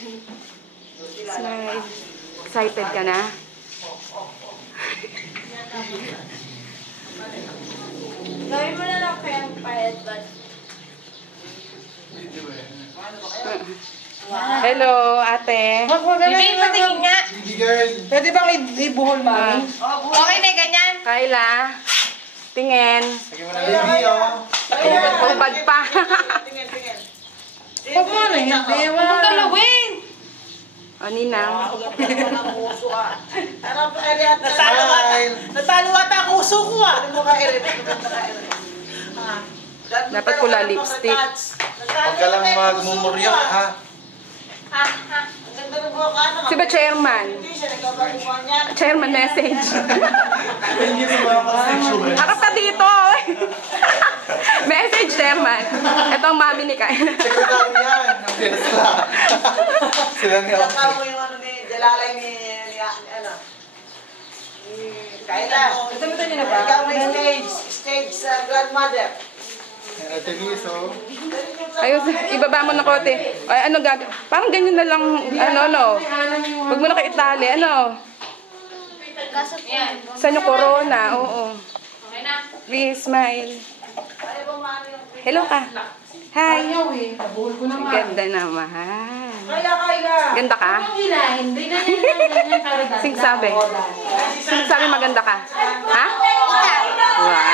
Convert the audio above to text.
Smile. Excited ka na? Gawin mo na lang kayang payat ba? Hello, ate. Bibi, patingin nga. Pwede bang ibuhol, mami? Okay na, ganyan. Kayla, tingin. Baby, oh. Ubad pa. Huwag mo na, hindi. Wala na. Galawin. O, Ninang. Natalo ata ang uso ko ah. Dapat pula lipstick. Huwag ka lang magmumuryak, ha? Si ba chairman? Chairman message. Harap ka dito. Message, chairman. Ito ang mami ni Kayla. Sekretary yan. Ang Tesla. Sila niya. Nakakaw mo yung ano ni Jalalay ni ano. Kayla. Ito niyo na ba? Ikaw may stage grandmother. Ate Liz, oh. Ayun, ibaba mo na kote. Ay, ano gagawin? Parang ganyan na lang, ano. Huwag mo na kayo itali, ano. Saan yung corona? Oo. Please, smile. Hello ka. Hi. Nabuhol ko naman. Ganda naman. Kayla. Ganda ka? Hindi ganyan. Sing sabi maganda ka. Ha? Wow.